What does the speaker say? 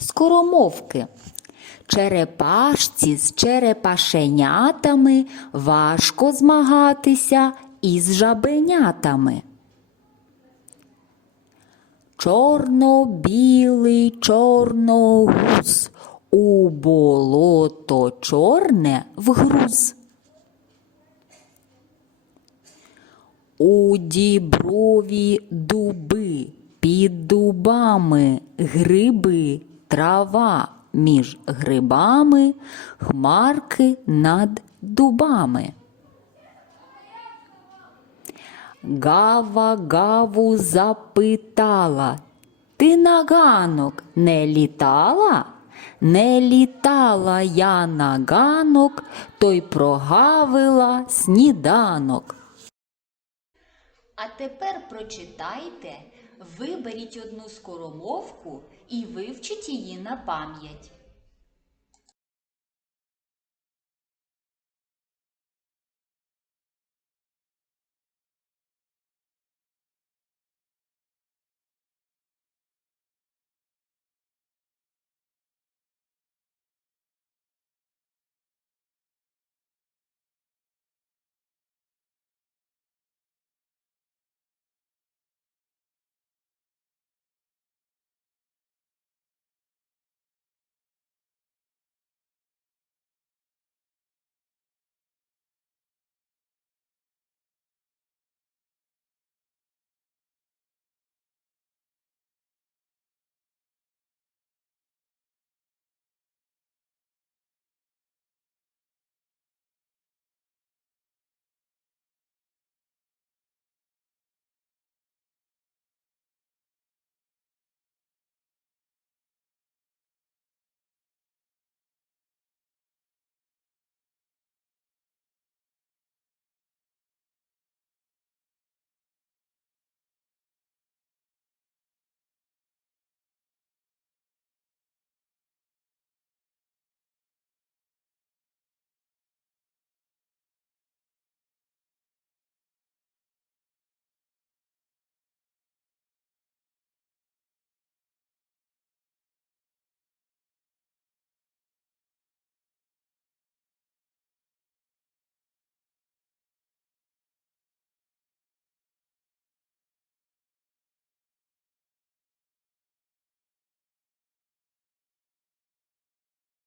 скоромовки. Черепашці з черепашенятами важко змагатися із жабенятами. Чорно-білий чорногуз, у болото чорне вгруз. У діброві дуби, під дубами гриби, трава між грибами, хмарки над дубами. Гава гаву запитала, ти на ганок не літала? Не літала я на ганок, то й прогавила сніданок. А тепер прочитайте, виберіть одну скоромовку і вивчіть її на пам'ять.